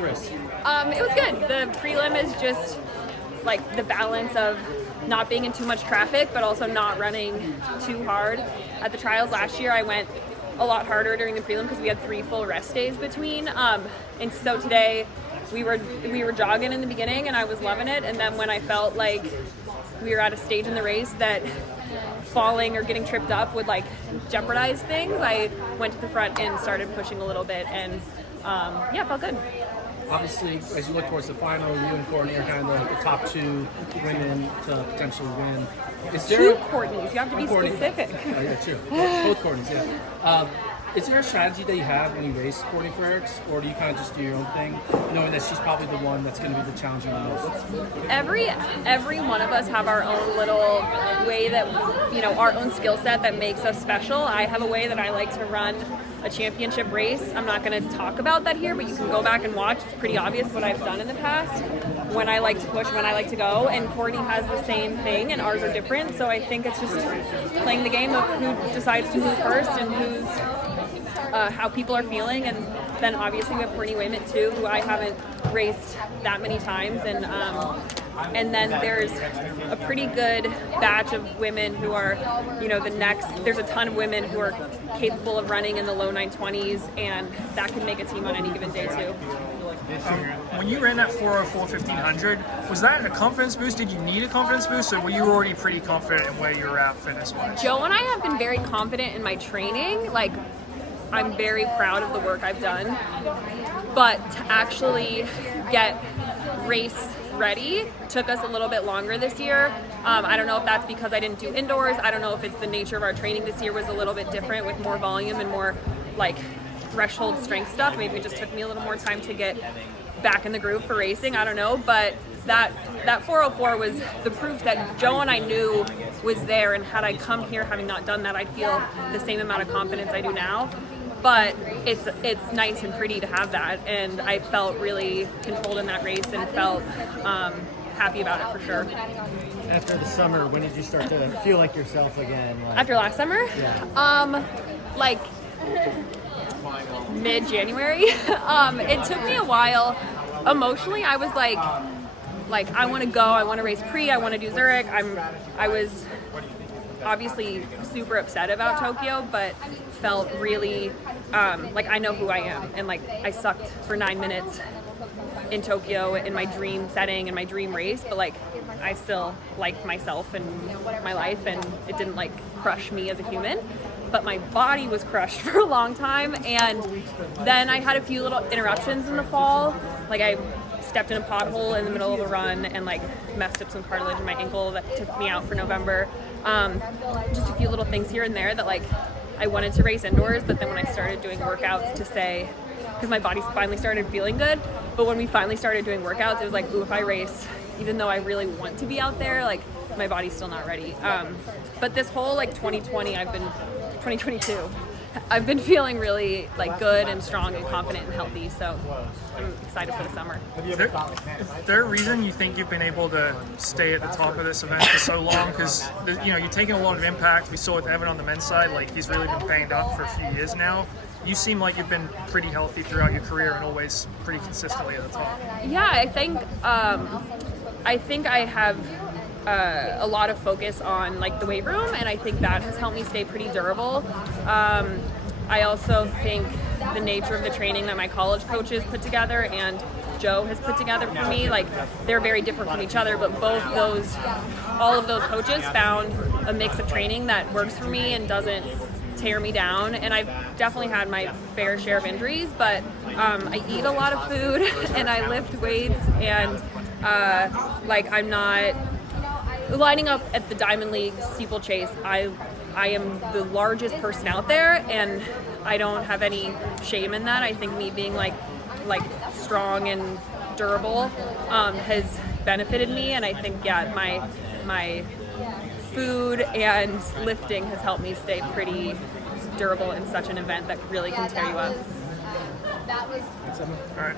the race? It was good. The prelim is just like the balance of not being in too much traffic, but also not running too hard. At the trials last year, I went a lot harder during the prelim because we had 3 full rest days between. And so today we were jogging in the beginning and I was loving it. And then when I felt like we were at a stage in the race that falling or getting tripped up would like jeopardize things, I went to the front and started pushing a little bit, and yeah, it felt good. Obviously, as you look towards the final, you and Courtney are kind of the top 2 women to potentially win. Is there 2 Courtneys, you have to be specific. Oh, yeah, true. Both Courtneys, yeah. Is there a strategy that you have when you race Courtney Frericks, or do you kind of just do your own thing, knowing that she's probably the one that's going to be the challenging the most? Every one of us have our own little way that, our own skill set that makes us special. I have a way that I like to run a championship race. I'm not going to talk about that here, but you can go back and watch. It's pretty obvious what I've done in the past, when I like to push, when I like to go, and Courtney has the same thing, and ours are different. So I think it's just playing the game of who decides to move first and who's how people are feeling. And then obviously we have Courtney Wayment too, who I haven't raced that many times, and then there's a pretty good batch of women who are, there's a ton of women who are capable of running in the low 920s, and that can make a team on any given day too. When you ran that 404 1500, was that a confidence boost? Did you need a confidence boost, or were you already pretty confident in where you were at fitness-wise? Joe and I have been very confident in my training. Like, I'm very proud of the work I've done, but to actually get race ready took us a little bit longer this year. I don't know if that's because I didn't do indoors. I don't know if it's the nature of our training this year was a little bit different with more volume and more like threshold strength stuff. Maybe it just took me a little more time to get back in the groove for racing. I don't know, but that 404 was the proof that Joe and I knew was there, and had I come here having not done that, I'd feel the same amount of confidence I do now. But it's nice and pretty to have that, and I felt really controlled in that race and felt happy about it for sure. After the summer, when did you start to feel like yourself again? After last summer? Yeah. Like mid-January. It took me a while. Emotionally, I was like I want to go. I want to race pre. I want to do Zurich. I was obviously super upset about Tokyo, but felt really like I know who I am, and like I sucked for 9 minutes in Tokyo in my dream setting and my dream race, but like I still liked myself and my life, and it didn't like crush me as a human. But my body was crushed for a long time, and then I had a few little interruptions in the fall. Like I stepped in a pothole in the middle of a run and like messed up some cartilage in my ankle that took me out for November. Just a few little things here and there that like I wanted to race indoors, but then when I started doing workouts to say, because my body finally started feeling good, but when we finally started doing workouts, it was like, ooh, if I race, even though I really want to be out there, like my body's still not ready. But this whole like 2022, I've been feeling really like good and strong and confident and healthy, so I'm excited for the summer. Is there a reason you think you've been able to stay at the top of this event for so long? Because you're taking a lot of impact. We saw with Evan on the men's side, like he's really been banged up for a few years now. You seem like you've been pretty healthy throughout your career and always pretty consistently at the top. Yeah, I think I have a lot of focus on like the weight room, and I think that has helped me stay pretty durable. I also think the nature of the training that my college coaches put together and Joe has put together for me, like they're very different from each other, but all of those coaches found a mix of training that works for me and doesn't tear me down. And I've definitely had my fair share of injuries, but I eat a lot of food and I lift weights, and like I'm not lining up at the Diamond League steeplechase. I am the largest person out there, and I don't have any shame in that. I think me being like strong and durable has benefited me, and I think my food and lifting has helped me stay pretty durable in such an event that really can tear you up. All right.